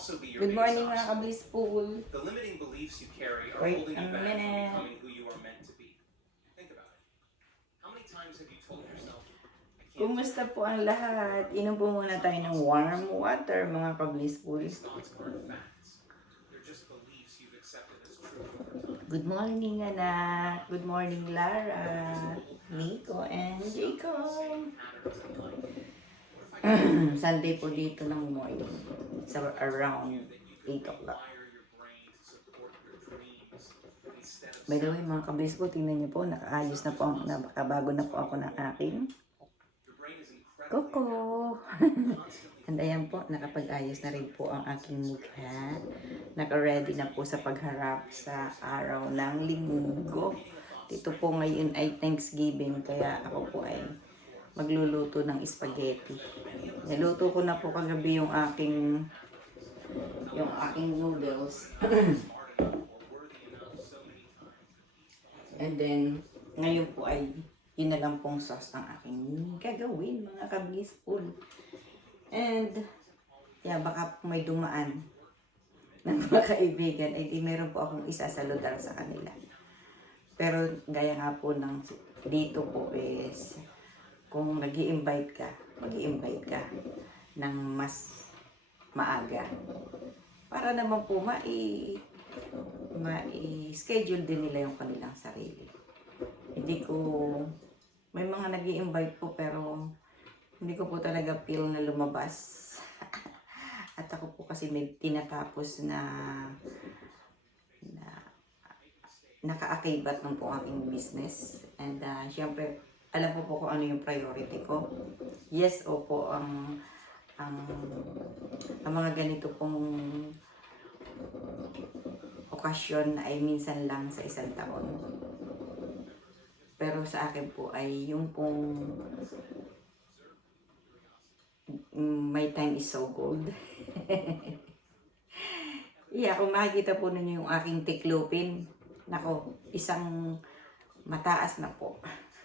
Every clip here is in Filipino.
also be your Good morning biggest mga obstacle. ka-blissful. The limiting beliefs you carry are Wait holding a you back from minute. becoming who you are meant to be. Think about it. How many times have you told yourself, I can't do Kumusta po ang lahat? Inom po muna tayo ng warm water mga ka-blissful. These thoughts aren't facts. They're just beliefs you've accepted as true over time. Good morning anak. Good morning Lara, Nico, and Jacob. Patterns in life. What if I Sunday po dito ng morning. So around 8 o'clock. wire your brain to support your dreams instead of By the way mga ka-blissful, tingnan niyo po, nakaayos na po, nakabago na po ako ng akin. your brain is incredibly Koko! And ayan po, nakapag-ayos na rin po ang aking mukha. Naka-ready na po sa pagharap sa araw ng linggo. Dito po ngayon ay Thanksgiving, kaya ako po ay magluluto ng spaghetti. Niluto ko na po kagabi yung aking noodles. And then, ngayon po ay yun na lang pong sauce ang aking gagawin mga ka-blissful. And, yeah, baka may dumaan ng mga kaibigan, ay di meron po akong isasaludar sa kanila. Pero, gaya nga po ng dito po is, kung nag-i-invite ka, mag-i-invite ka ng mas maaga. Para naman po ma-schedule din nila yung kanilang sarili. Hindi ko, may mga nag-i-invite po pero hindi ko po talaga feel na lumabas. At ako po kasi may tinatapos na nakaakibat ng po aking business. And syempre, alam po kung ano yung priority ko. Yes, opo, ang mga ganito pong okasyon ay minsan lang sa isang taon. Pero sa akin po ay yung pong my time is so gold. Yeah, kung makikita po ninyo yung aking tiklupin, nako, isang mataas na po.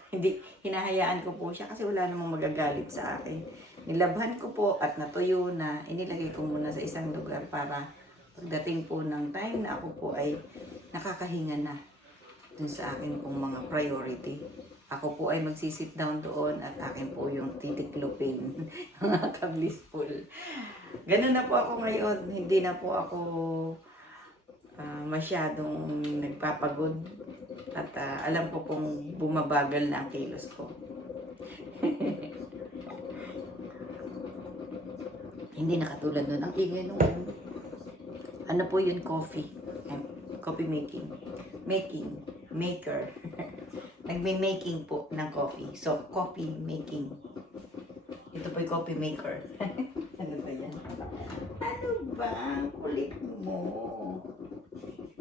Hindi, hinahayaan ko po siya kasi wala namang magagalit sa akin. Nilabhan ko po at natuyo na, inilagay ko muna sa isang lugar para pagdating po ng time na ako po ay nakakahinga na dun sa akin pong mga priority. Ako po ay magsisit down doon at akin po yung titiklopin, mga ka-blissful. Ganun na po ako ngayon. Hindi na po ako masyadong nagpapagod. At alam ko pong bumabagal na ang kilos ko. Hindi na katulad nun. Ang ingay nung ano po yun, coffee. Coffee making. Maker. Nagme-making po ng coffee. So, coffee making. Ito po yung coffee maker. Ano ba yan? Ano ba? Ang kulit mo.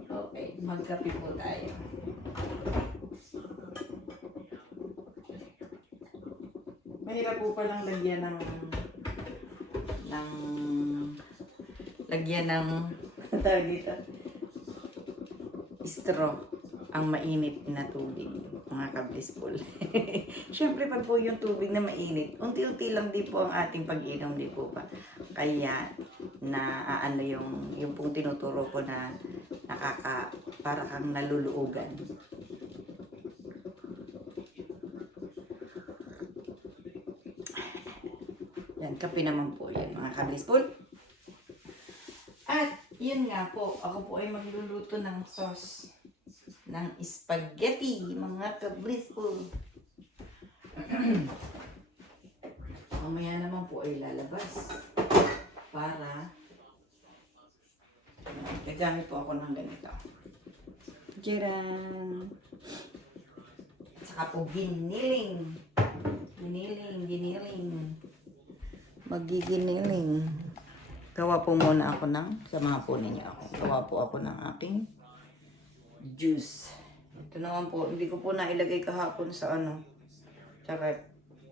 Okay, magkape po tayo. Mahirap po palang lagyan ng tawag dito, straw ang mainit na tubig, mga ka-blissful. Siyempre pag po yung tubig na mainit, unti-unti lang din po ang ating pag-inom, di po ba? Kaya na ano yung pong tinuturo ko na para kang naluluugan. Yan, kape naman po yan, mga ka-blissful. At yun nga po, ako po ay magluluto ng sauce ng spaghetti, mga ka-blissful. Mamaya naman po ay lalabas para gagamit po ako ng ganito. Tcharan! Saka po giniling. Magiginiling. Gawa po muna ako samahan po ninyo ako. Gawa po ako ng aking juice. Ito naman po, hindi ko po nailagay kahapon sa tsaka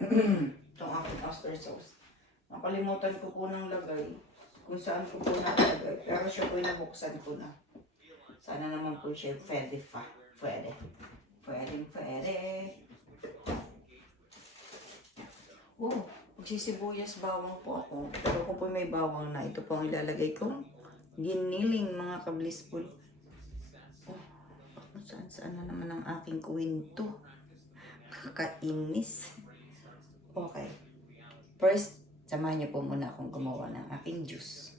itong aking oyster sauce. Nakalimutan ko po ng lagay kung saan ko po nakalagay. Pero siya po nabuksan ko na. Sana naman po siya pwede. Oh, Magsisibuyas bawang po ako. Pero ako po may bawang na. Ito po ang ilalagay ko. Giniling mga kablisful. Oh, saan na naman ang aking kwento. Kakainis. Okay. First, samahan niyo po muna akong gumawa ng aking juice.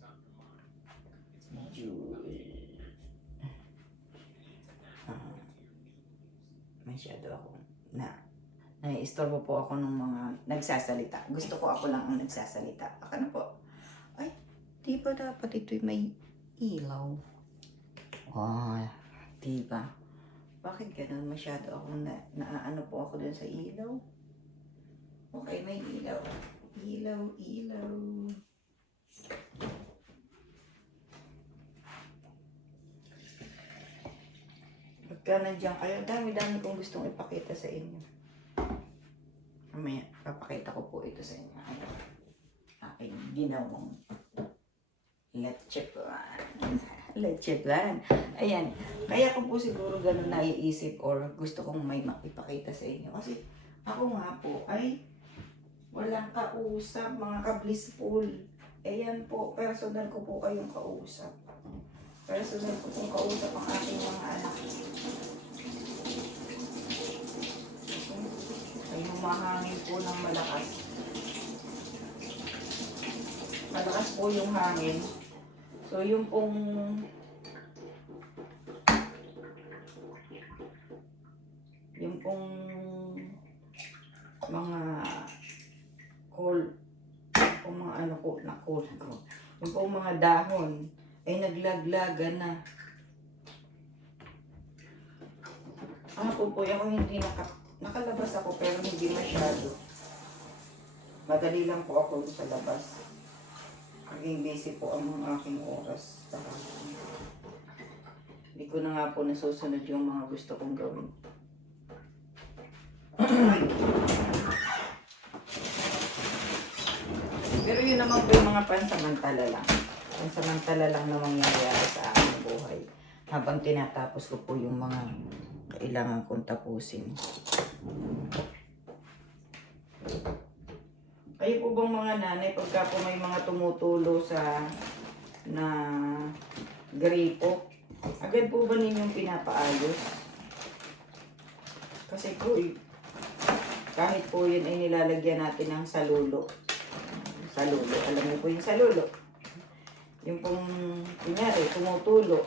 Masyado ako nai-istorbo po ako ng mga nagsasalita. Gusto ko ako lang ang nagsasalita. Aka na po. Ay, di ba dapat ito'y may ilaw? Oh, di ba? Bakit ganun? Masyado ako naaano po ako dun sa ilaw? Okay, may ilaw. Ilaw. Pagka nandiyan kayo, dami-dami kong gustong ipakita sa inyo. Mamaya, papakita ko po ito sa inyo. Ayan. Aking ginawang leche plan. Leche plan. Ayan. Kaya ko po siguro ganun naiisip or gusto kong may makipakita sa inyo. Kasi ako nga po ay walang kausap, mga ka-blissful. Ayan po, personal ko po kayong kausap. Personal ko pong kausap ang aking mga anak. Ay humahangin po ng malakas. Malakas po yung hangin. So yung pong mga yung pong mga dahon ay naglaglagan na. Po ako hindi nakalabas ako pero hindi masyado. Madali lang po ako sa labas. Maging busy po ang aking oras. Hindi ko na nga po nasusunod yung mga gusto kong gawin. Pero yun naman po yung mga pansamantala lang. Pansamantala lang na mangyayari sa aking buhay. Habang tinatapos ko po yung mga kailangan kong tapusin. Kayo po bang mga nanay, pagka po may mga tumutulo sa na gripo, agad po ba ninyong pinapaayos? Kasi po, kahit po yun ay nilalagyan natin ng salulo. Salulo, alam niyo po yung salulo. Yung pong, kunyari, tumutulo.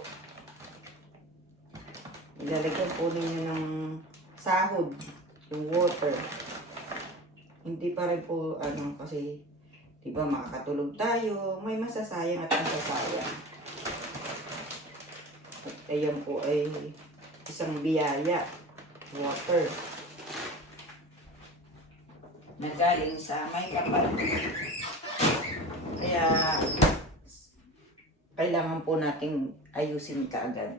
Nilalagyan po ninyo ng sahod, yung water. Hindi pa rin po, kasi, di ba, makakatulog tayo, may masasayang at masasayang. At ayan po ay isang biyaya, water, na galing sa may kapal. Kaya, kailangan po nating ayusin kaagad.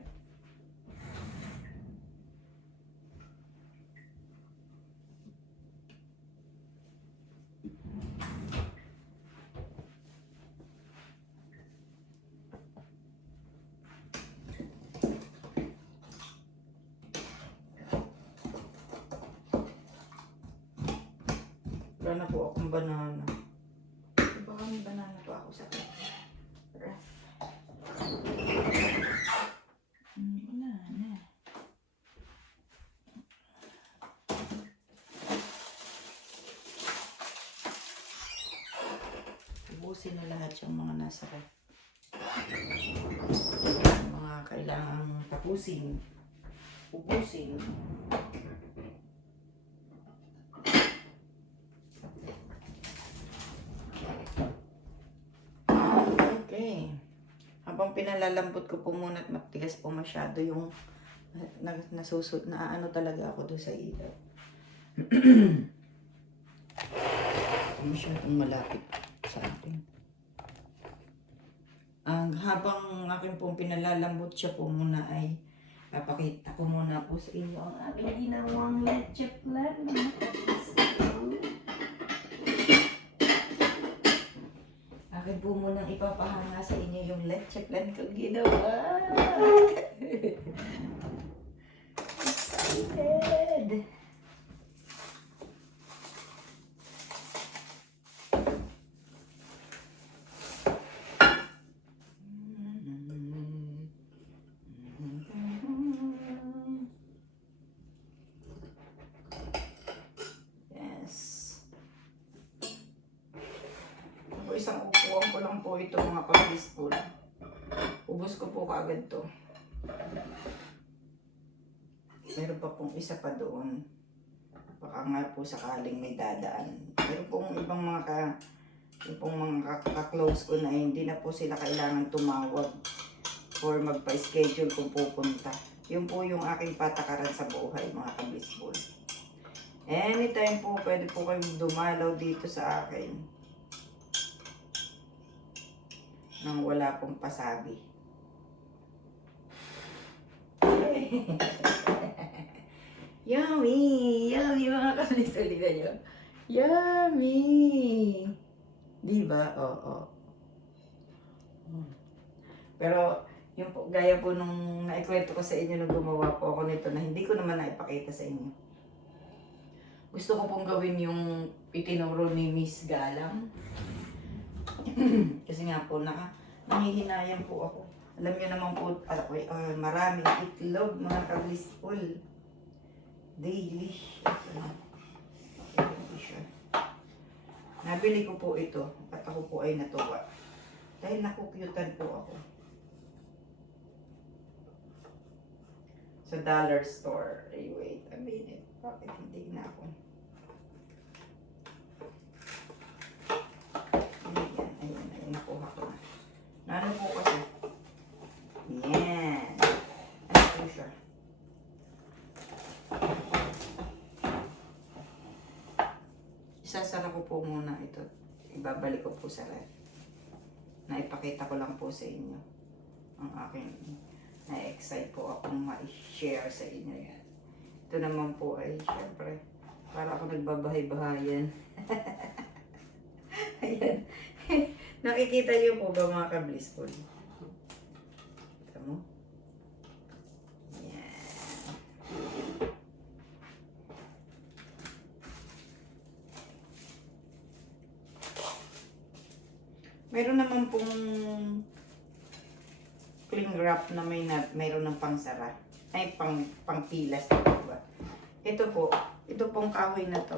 Wala na po akong banana. Baka may banana pa ako sa ref. Wala na. Ubusin na lahat yung mga nasa ref. Yung mga kailangang tapusin. Ubusin. Habang pinalalambot ko po muna at matigas po masyado yung naano talaga ako doon sa ilaw. Masyadong malapit sa akin. Habang akin pong pinalalambot siya po muna ay papakita ko muna po sa inyo ang aking ginawang leche plan. Akin po munang ipapahanga sa inyo yung leche plan ko ginawa. Excited! naman po ito mga ka-peaceful. Ubus ko po kaagad to. Meron pa pong isa pa doon. Baka nga po sakaling may dadaan. Pero pong ibang mga ka-close ko na hindi na po sila kailangan tumawag or magpa-schedule kung pupunta. Yun po yung aking patakaran sa buhay mga ka-peaceful. Anytime po pwede po kayong dumalaw dito sa akin nang wala pong pasabi. Yummy! Yummy mga ka-peaceful. Dito nyo. Yummy! Diba? Oo. Pero, yung po, gaya po nung naikwento ko sa inyo nung gumawa po ako nito na hindi ko naman naipakita sa inyo. Gusto ko pong gawin yung itinuro ni Miss Galang. Kasi nga po, nangihinayang po ako. Alam niyo naman po, maraming itlog mga ka-peaceful. Daily. Nabili ko po ito at ako po ay natuwa. Dahil nakukyutan po ako. Sa dollar store. Ay, wait a minute. Bakit hindi na ako? Ayan, nakuha ko na. Ano po kasi? Yan. Ano po siya? Isasara ko po muna ito. Ibabalik ko po sa ref. Naipakita ko lang po sa inyo ang aking na-excite po akong ma-share sa inyo yan. Ito naman po ay syempre para ako nagbabahay-bahayan. Ayan. Nakikita niyo po ba mga ka-blissful? Kita mo? Yan. Meron naman pong cling wrap na mayroon ng pangsara. Ay, pangpilas na po ba? Ito pong kahoy na to.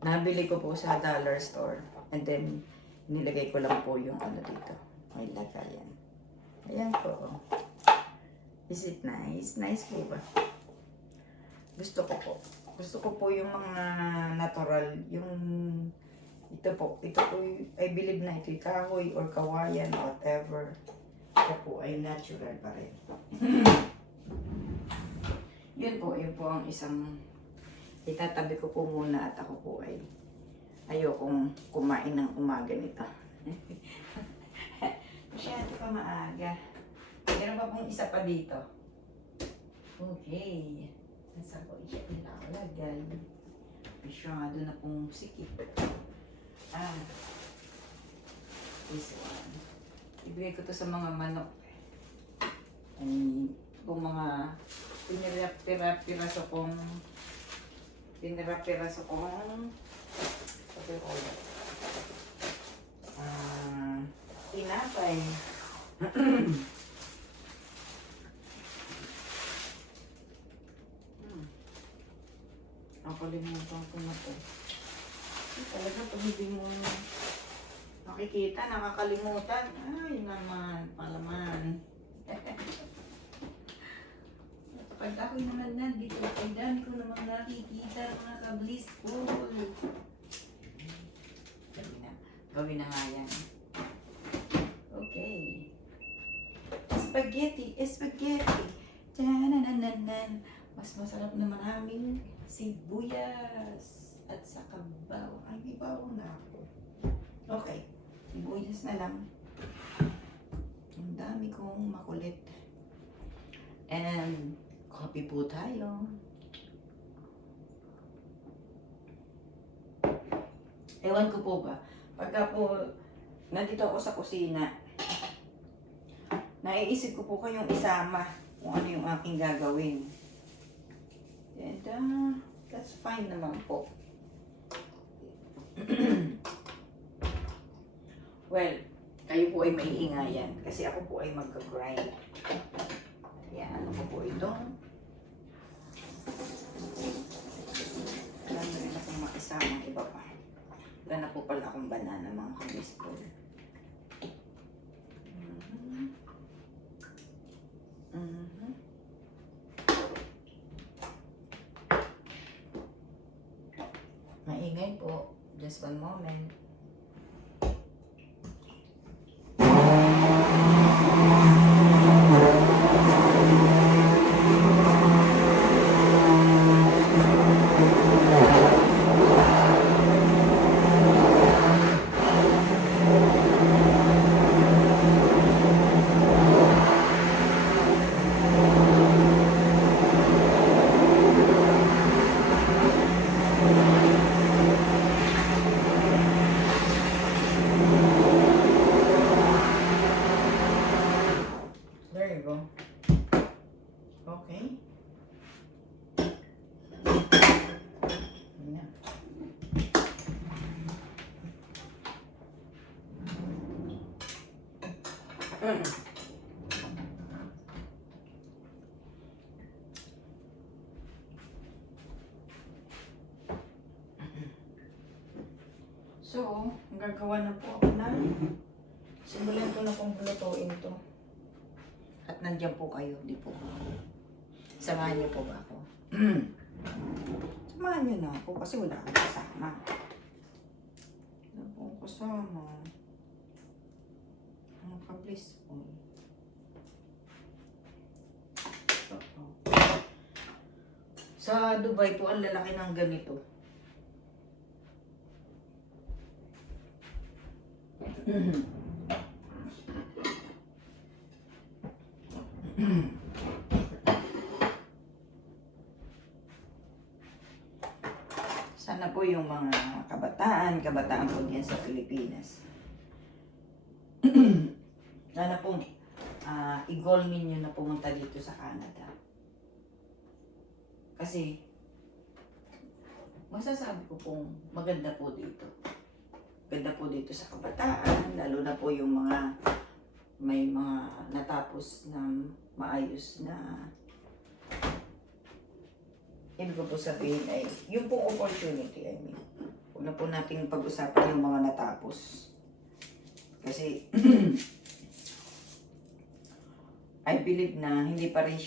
Nabili ko po sa dollar store. And then, nilagay ko lang po yung ano dito. May lagayan. Ayan po. Is it nice? Nice po ba? Gusto ko po. Gusto ko po yung mga natural. Yung ito po, I believe na ito'y kahoy or kawayan, whatever. Ito po ay natural pa rin. Yun po ang isang itatabi ko po muna at ako po ay ayokong kumain ng umaga nito. Masyado pa maaga. Meron pa pong isa pa dito. Okay. Nasa ko siya nilalagay. Masyado na pong sikip. This one. Ibigay ko to sa mga manok. Ay, kung mga pinirap-piraso kong tinapay. Nakalimutan ko na to. Talaga pag hindi mo nakikita, nakakalimutan. Ay naman, palaman. Pag ako'y naman nandito, ay dami ko naman nakikita mga ka-blissful. Gawin na nga yan. Okay. Spaghetti. Tanananan. Mas masarap naman aming sibuyas. At saka bawang. Ay, may bawang na ako. Okay. Sibuyas na lang. Ang dami kong makulit. And coffee po tayo. Ewan ko po ba, pagka po nandito ako sa kusina, naiisip ko po kayong isama kung ano yung aking gagawin. And that's fine naman po. Well, kayo po ay maiingayan kasi ako po ay magka-grind. Ayan, ano po po ito? Alam na rin akong makisama iba pa. Wala na po pala akong banana mga kabispo. Maingay po. Just one moment. There you go. Okay. Ayan. So, gagawa na po ako na. Simulan ko na pong lutuin to. At nandiyan po kayo, di po. Samahan niyo po ba ako? Samahan niyo na ako kasi wala akong kasama. Wala akong kasama. Ang kablis po. Sa Dubai po, ang lalaki ng ganito. Sana po yung mga kabataan po diyan sa Pilipinas. Sana po i-goal ninyo na pumunta dito sa Canada. Kasi masasabi ko pong maganda po dito. Ganda po dito sa kabataan, lalo na po yung mga may mga natapos na maayos na ibig ko po sabihin ay yung pong opportunity, I mean. Huwag na po natin pag-usapan yung mga natapos. Kasi I believe na hindi pa rin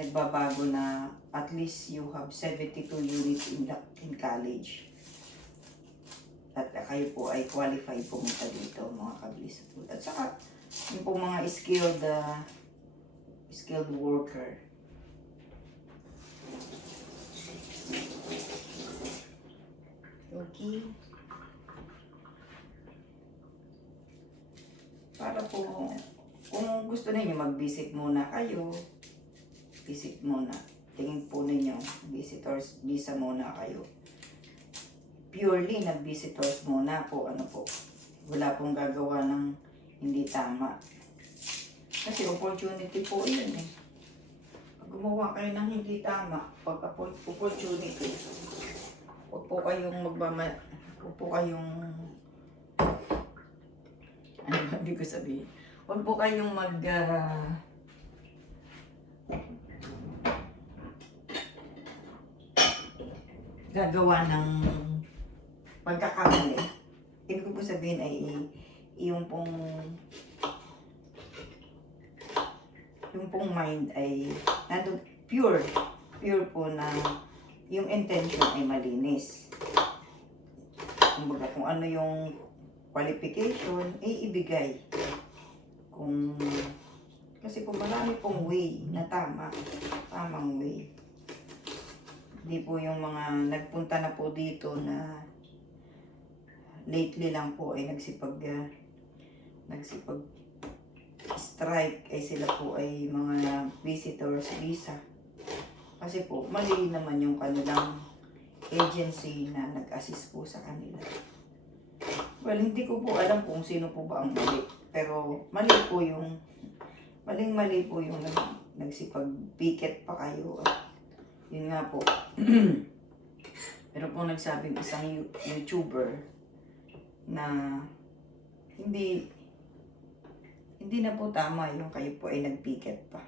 nagbabago na at least you have 72 units in college. At kayo po ay qualified pumunta dito, mga kablis. At saka, yung po mga skilled worker. Okay. Para po, kung gusto ninyo mag-visit muna kayo, visit muna. Tingin po ninyo, visitors, visa muna kayo. Purely nag-visitors muna po, ano po. Wala pong gagawa ng hindi tama. Kasi opportunity po yun eh. Pag gumawa kayo ng hindi tama, pag opportunity, huwag po kayong huwag po kayong, ano ba, hindi ko sabihin. Huwag po kayong gagawa ng pagkakamali. Ibig ko po sabihin ay yung pong mind ay pure po na yung intention ay malinis. Kumbaga kung ano yung qualification ay ibigay. Kasi po marami pong way na tamang way. Hindi po yung mga nagpunta na po dito na lately lang po ay nagsipag-strike ay sila po ay mga visitors visa. Kasi po mali naman yung kanilang agency na nag-assist po sa kanila. Well, hindi ko po alam kung sino po ba ang mali. Pero mali po yung nagsipag-picket pa kayo. Yun nga po. Pero po nagsabing isang YouTuber na hindi na po tama yung kayo po ay nag-picket pa.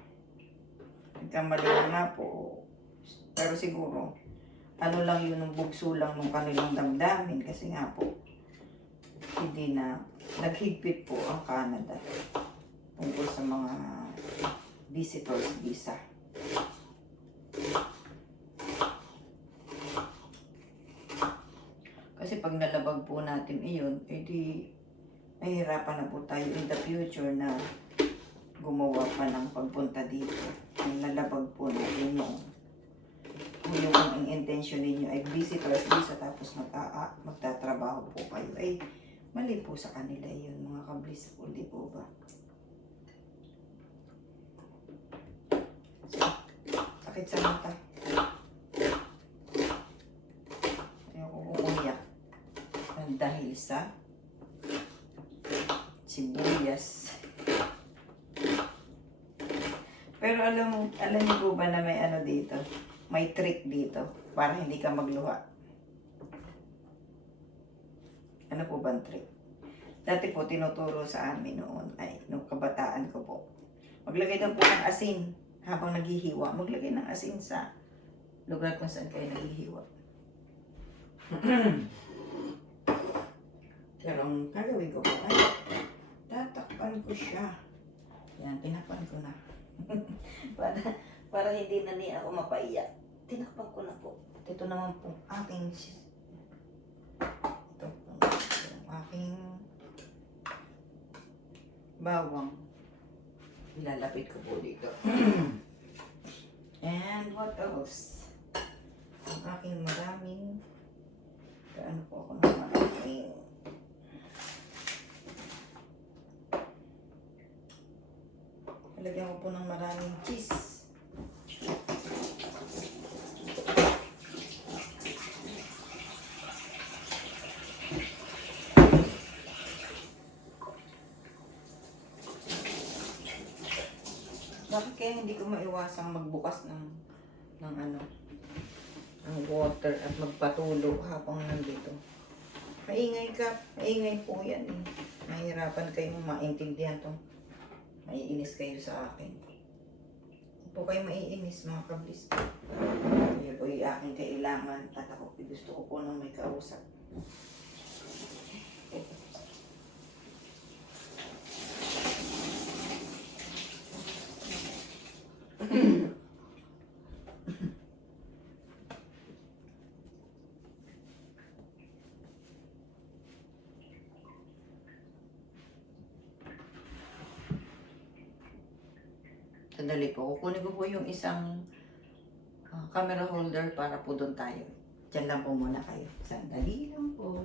Nagkamali na nga po. Pero siguro, ano lang yun, ng bugso lang nung kanilang damdamin. Kasi nga po, hindi na, naghigpit po ang Canada tungkol sa mga visitors visa. Kasi pag nalabag po natin iyon, edi mahirapan na po tayo in the future na gumawa pa ng pagpunta dito. Kung nalabag po natin kung yung ang intention ninyo ay visitors visa tapos magtatrabaho po kayo, ay mali po sa kanila yun, mga kablis po, di po ba? Sakit sa mata. Ayoko umiyak. Dahil sa sibuyas. Pero alam niyo po ba na may ano dito? May trick dito para hindi ka magluha. Ano po bang trick? Dati po tinuturo sa amin noon, ay nung kabataan ko po. Maglagay daw po ng asin habang naghihiwa. Maglagay ng asin sa lugar kung saan kayo naghihiwa. Pero ang gagawin ko po ay tatakpan ko siya. Yan, tinakpan ko na. para hindi na niya ako mapaiyak. Tinakpan ko na po. Ito naman po aking aking bawang. Ilalapit ko po dito. And what else? Ang aking maraming ano po ako ng maraming lagyan ko po ng maraming cheese. Bakit kaya hindi ko maiwasang magbukas ng ano, ng water at magpatulo habang nandito? Maingay po yan eh. Mahirapan kayong maintindihan tong maiinis kayo sa akin. Hindi po kayo maiinis mga kablis. Kaya po yung aking kailangan at ako gusto ko po nang may kausap. Sandali po, kukunin ko po yung isang camera holder para po doon tayo. Diyan lang po muna kayo. Sandali lang po.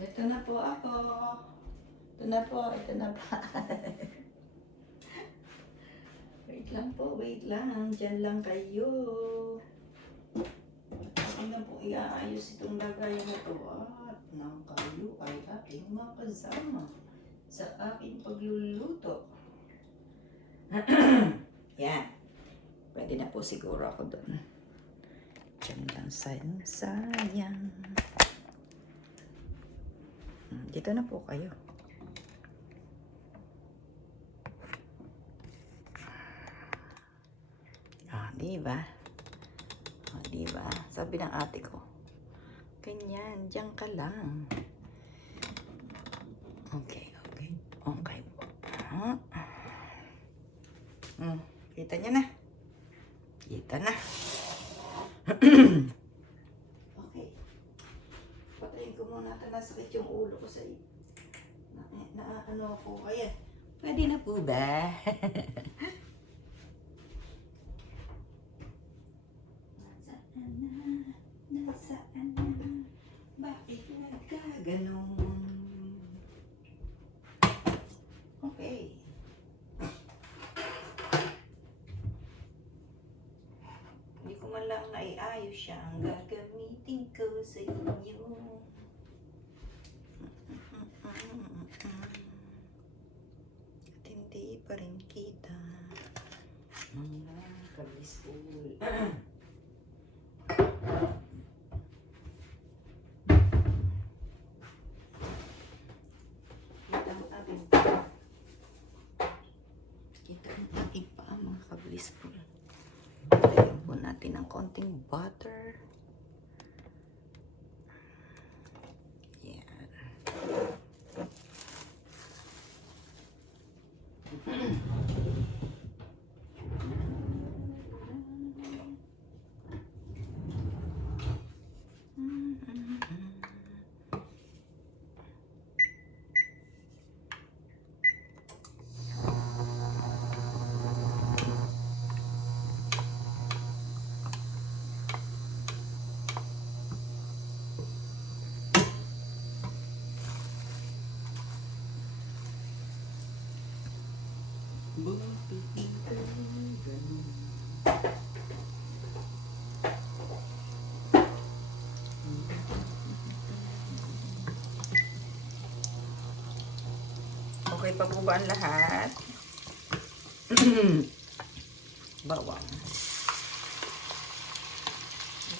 Ito na po ako. Ito na po. Wait lang po, wait lang. Diyan lang kayo. Ako na po iaayos itong lagayan na to. At nang kayo ay aking makasama sa aking pagluluto. Yan. Pwede na po siguro ako doon. Diyan lang sayang. Dito na po kayo. Diba? Diba? Sabi ng ate ko, ganyan, diyan ka lang. Okay. Kita niya na. Kita na. Okay. ano ko, ayan. Pwede na po ba? Nasaan na? Bakit nagkaganon? Okay. Hindi ko man lang naiayos siya. Ang gagamitin ko sa inyo. At hindi pa rin kita. Mga kabispool. Kita ang aking paa. Kita ang aking paa, mga kabispool. Lagyan po natin ng konting butter. Yan. Okay pa po ba ang lahat? Bawang.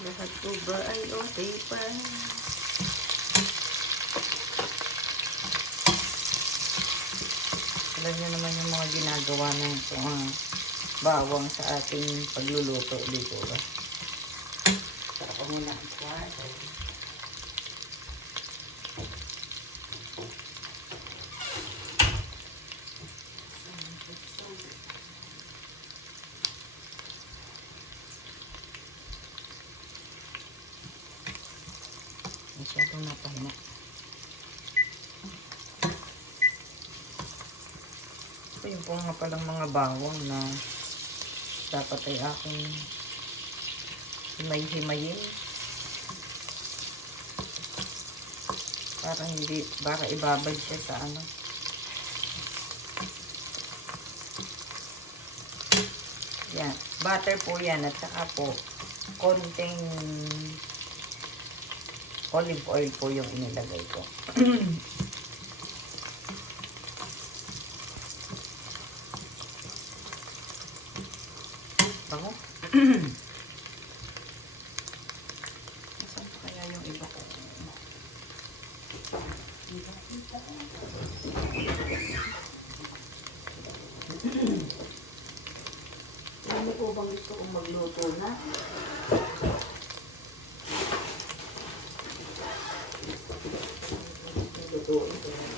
Lahat po ba ay okay pa? Alam niyo naman yung mga ginagawa ng bawang sa ating pagluluto dito ba? Saka muna ang kwarto. Masyadong napahina. Ito yung po nga palang mga bawang na dapat ay aking himay-himayin para hindi, baka ibabad siya sa ano. Yan, butter po yan at saka po konting olive oil po yung inilagay ko. Bango. Nasaan pa kaya yung iba ko? Ano po bang gusto kong magluto na? Lutuin ko na.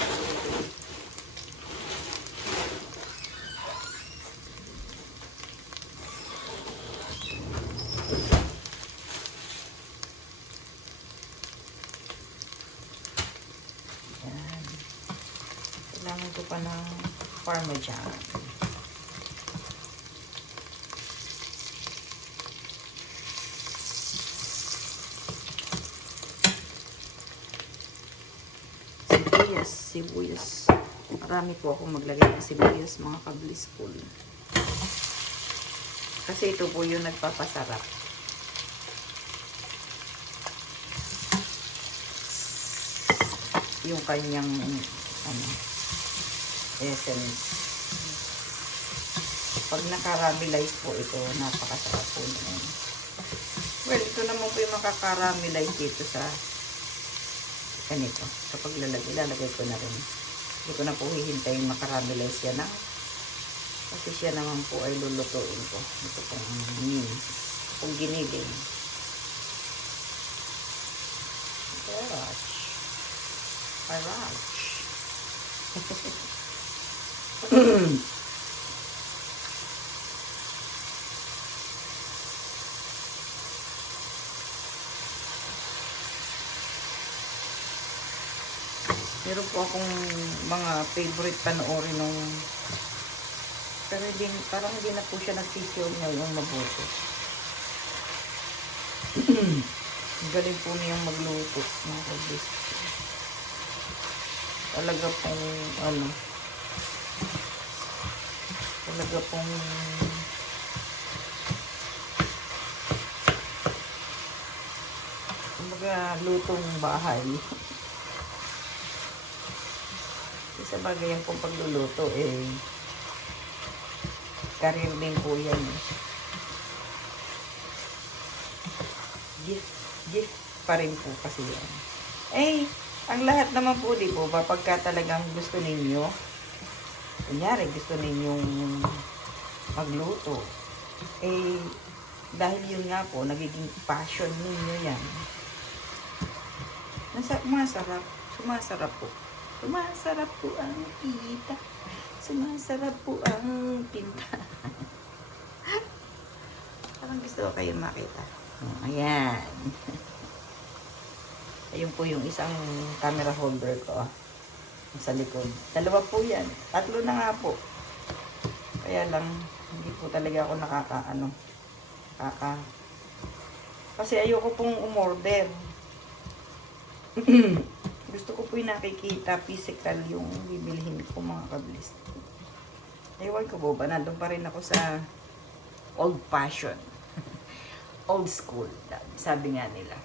Yan. Kailangan ko pa ng parmesan. Sibuyas. Marami po ako maglagay ng sibuyas, mga kablispool. Kasi ito po yung nagpapasarap. Yung kanyang essence. Pag nakaramelize po ito, napakasarap po naman. Well, ito naman po yung makakaramelize dito sa ganito. Kapag lalagay ko na rin. Hindi ko na po hihintayin makaramelize yan na. Kasi siya naman po ay lulutuin ko. Ito pong mince. Pong giniling. Arach. Meron po akong mga favorite panoorin nung pero hindi, parang hindi na po siya nag-feature ngayon mabuti. Galing po niyang magluto mga kabis. Talaga pong ano, talaga pong kumbaga lutong bahay. Sa bagay yan pong pagluluto eh career din po yan. Gift pa rin po kasi yan. Eh, ang lahat naman po, di po ba, pagka talagang gusto ninyo, kunyari, gusto ninyong magluto, eh, dahil yun nga po, nagiging passion ninyo yan. Sumasarap po. Sumasarap po ang kita. Sumasarap po ang pinta. Parang gusto ko kayo makita. Ayan. Ayun po yung isang camera holder ko. Sa likod. Dalawa po yan. 3 na nga po. Kaya lang, hindi po talaga ako kasi ayoko pong umorder. Gusto ko po yung nakikita, physical yung bibilihin ko mga kablis. Ewan ko po ba, nandun pa rin ako sa old fashion. Old school, sabi nga nila.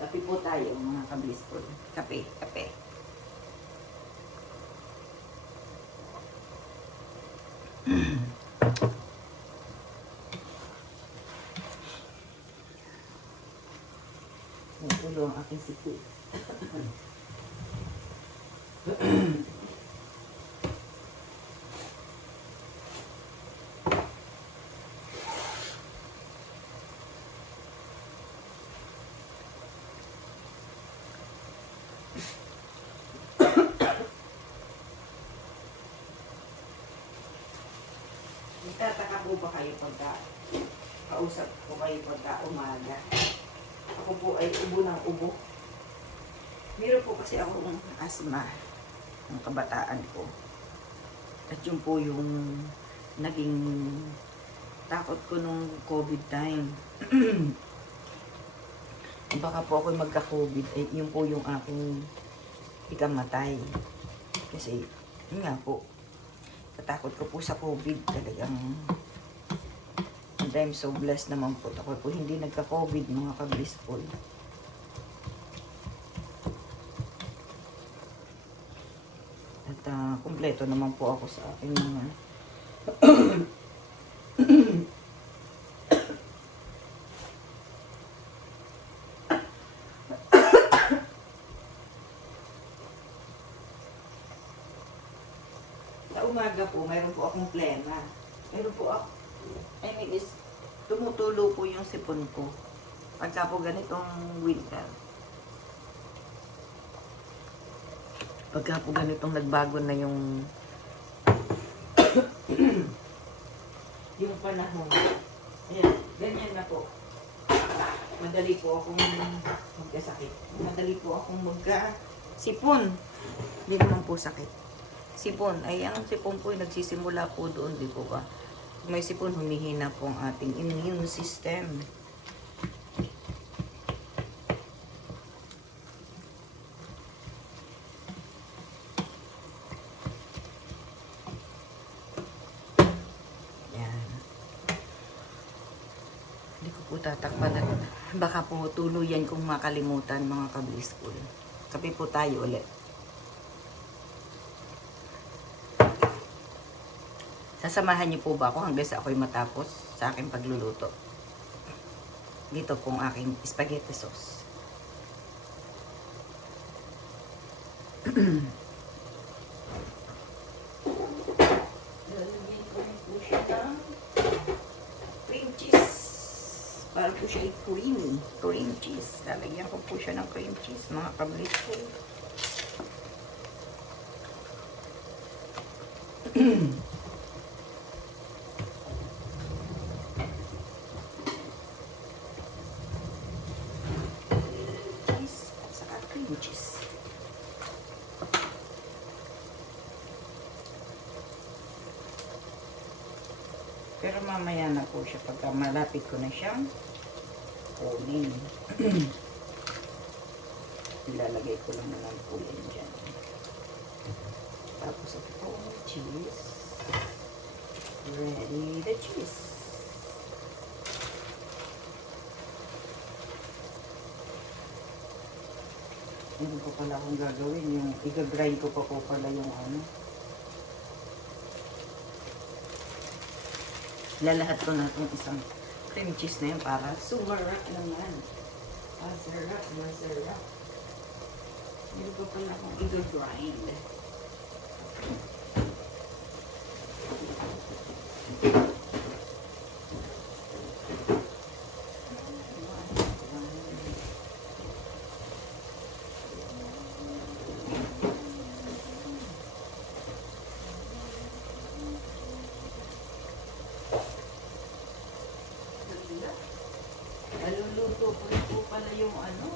Kape po tayo mga kablis po. Kape. Ulo ang aking sipit. Nagtataka po ba kayo pagka kausap ko kayo pagka umaga? Ako po ay ubo ng ubo. Meron po kasi akong asthma ng kabataan ko. At yun po yung naging takot ko nung COVID time. Baka po ako magka-COVID, eh, yun po yung aking ikamatay. Kasi, yun nga po, katakot ko po sa COVID talagang. And I'm so blessed naman po. Ako po hindi nagka-COVID mga kablis po. At kumpleto naman po ako sa aking mga sa umaga po, mayroon po akong plena. Mayroon po ako is tumutulo po yung sipon ko. Pagka po ganitong winter. Pagka po ganitong nagbago na yung yung panahon. Ayan, ganyan na po. Madali po akong magkasakit. Madali po akong magka-sipon. Hindi naman po sakit. Sipon. Ay, ang sipon po ay nagsisimula po doon, di po ba? May sipon, humihina po ang ating immune system. Yan. Hindi ko po tatakpan. Baka po tuluyan kong makalimutan mga kablis ko. Kape po tayo ulit. Sasamahan niyo po ba ako hanggang sa ako'y matapos sa aking pagluluto? Dito pong aking spaghetti sauce. Lalagyan ko rin po siya ng cream cheese. Para po siya creamy. Cream cheese. Lalagyan ko po siya ng cream cheese, mga kablit ko. cream cheese. Pero mamaya na po siya pagka malapit ko na siyang kunin. Ilalagay ko lang naman po yan dyan. Tapos ito po cheese. Ready the cheese. Ano ko pala akong gagawin? Yung i-grind ko pa po pala yung ano. Lalahat ko na itong isang cream cheese na yun para sumarap naman. Masarap, masarap. Hindi ko pala akong i-grind. Naluluto ko po pala yung ano.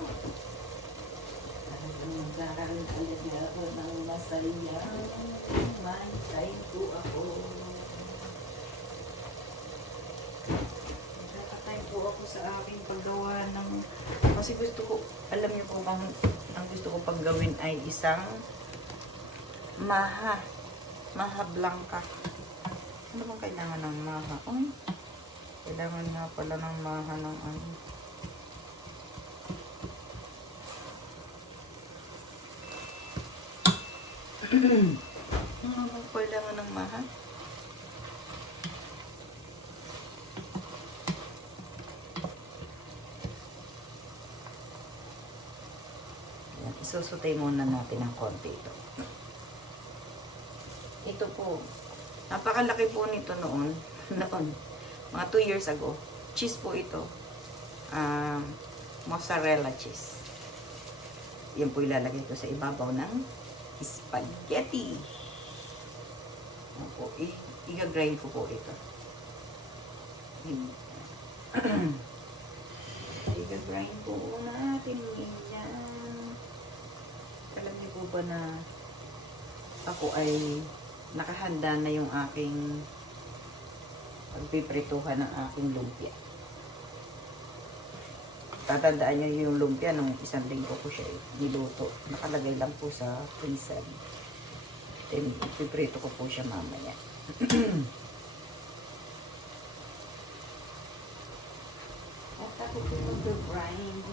Magkakaroon talaga ako ng masaya. May time to ako. Magkakatime po ako sa aking paggawa ng... Kasi gusto ko, alam niyo po bang ang gusto ko pang gawin ay isang maha. Maha blanca. Ano bang kailangan ng maha? Kailangan nga pala ng maha ng ano. Ano bang kailangan ng maha? Yan, isusutay muna natin ng konti ito. Ito po, napakalaki po nito noon. Mga 2 years ago. Cheese po ito. Mozzarella cheese. Yan po ilalagay ko sa ibabaw ng spaghetti. Yan po. I-grind ko po ito. I-grind po natin yan. Alam niyo po ba na ako ay nakahanda na yung aking pagpiprituhan ng aking lumpia. Tatandaan nyo yung lumpia nung isang linggo ko siya niluto. Nakalagay lang po sa freezer. Then, ipiprito ko po siya mamaya. At ako po mag-grind.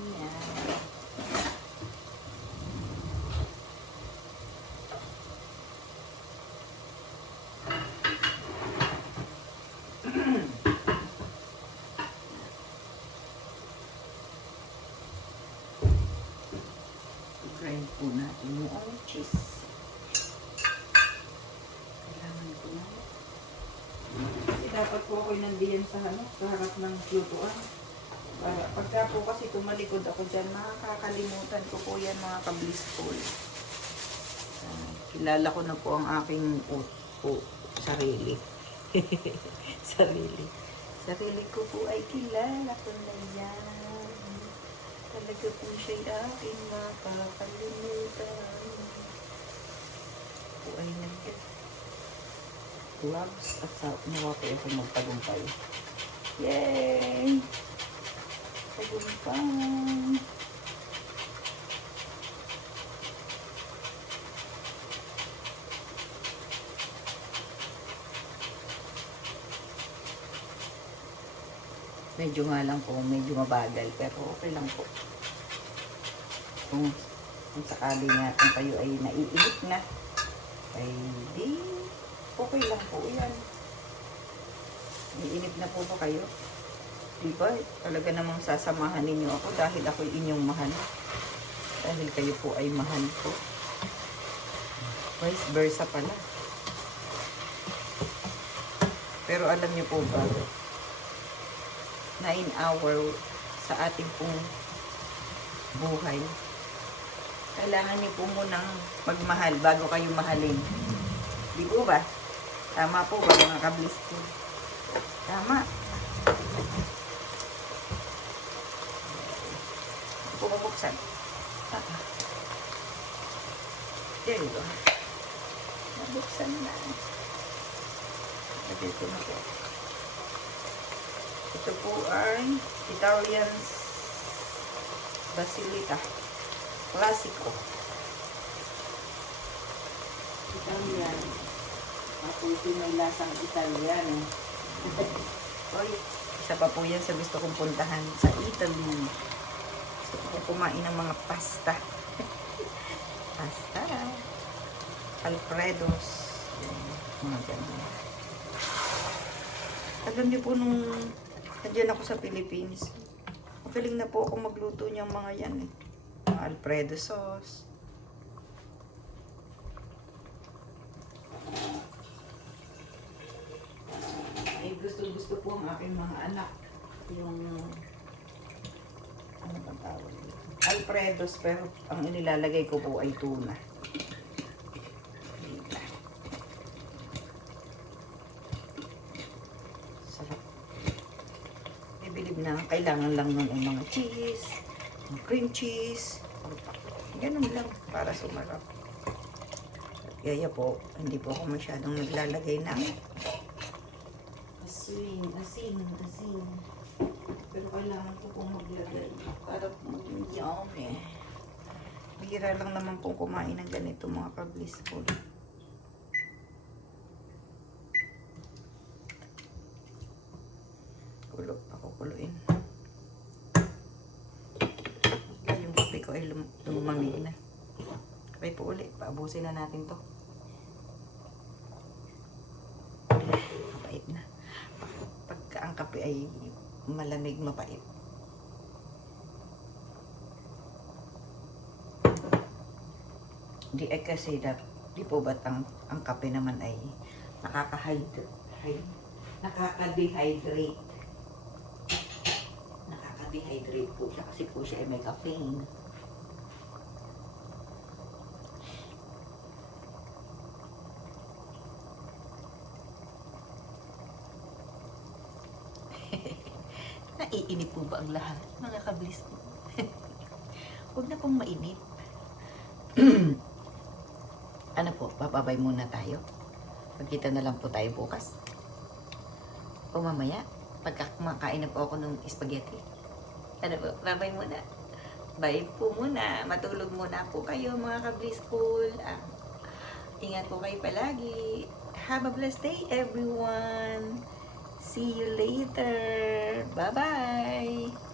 Ayan. Grind po natin yung cheese. Kailangan ko na. Kasi dapat po ako nandiyan sa harap ng lutuan. Pagka po kasi tumalikod ako dyan, makakalimutan ko po yan mga ka-blissful. Kilala ko na po ang aking sarili. Sarili ko po ay kilala ko na yan. Talaga po siya'y aking makakalimutan. Po ay nag-gloves at nawa po ako magtagumpay. Yay! Tagumpay! Medyo nga lang po, medyo mabagal, pero okay lang po. Kung sakali nga kung kayo ay naiinip na, ay di, okay lang po yan. Naiinip na po ba kayo? Diba? Talaga namang sasamahan ninyo ako dahil ako inyong mahal. Dahil kayo po ay mahal ko. Vice versa pala. Pero alam niyo po ba, 9 hour sa ating pong buhay, kailangan niyo po munang magmahal bago kayo mahalin. Di po ba? Tama po ba mga kablis ko? Tama. Ito po mabuksan. There you go. Nabuksan na. Lagay ko na po. Ito po ay Italian Basilica Classico. Italian. Maputi may lasang Italiano. Oy, isa pa po yan sa gusto kong puntahan sa Italy. Gusto ko kumain ng mga pasta. Pasta. Alfredos. Mga ganun. Alam niyo po nung nandiyan ako sa Philippines, magaling na po ako magluto niyang mga yan eh. Mga Alfredo sauce. Eh, gusto po ang aking mga anak. Yung, ano bang tawag dito? Alfredos, pero ang inilalagay ko po ay tuna. Sarap. Bilib na, kailangan lang nun ang mga cheese, ang cream cheese, ganun lang para sumarap. At kaya po, hindi po ako masyadong naglalagay ng asin. Pero kailangan ko pong maglagay para maging yummy. Bihira lang naman pong kumain ng ganito mga ka-blissful. Kuluin. Yung kape ko ay lumamig na. Kape po ulit. Paabusin na natin to. Mapait na. Pagka ang kape ay malamig, mapait. Di ay kasi di po ba't ang kape naman ay nakaka-dehydrate. Nakaka-dehydrate po siya kasi po siya ay may caffeine. Naiinip po ba ang lahat, mga kablis po? Huwag na pong mainip. Ano po, papabay muna tayo. Pagkita na lang po tayo bukas. O mamaya, pagka kumakain na po ako ng spaghetti. Ano po, babay muna. Bye po muna. Matulog muna po kayo, mga ka-blissful. Ingat po kayo palagi. Have a blessed day, everyone. See you later. Bye-bye.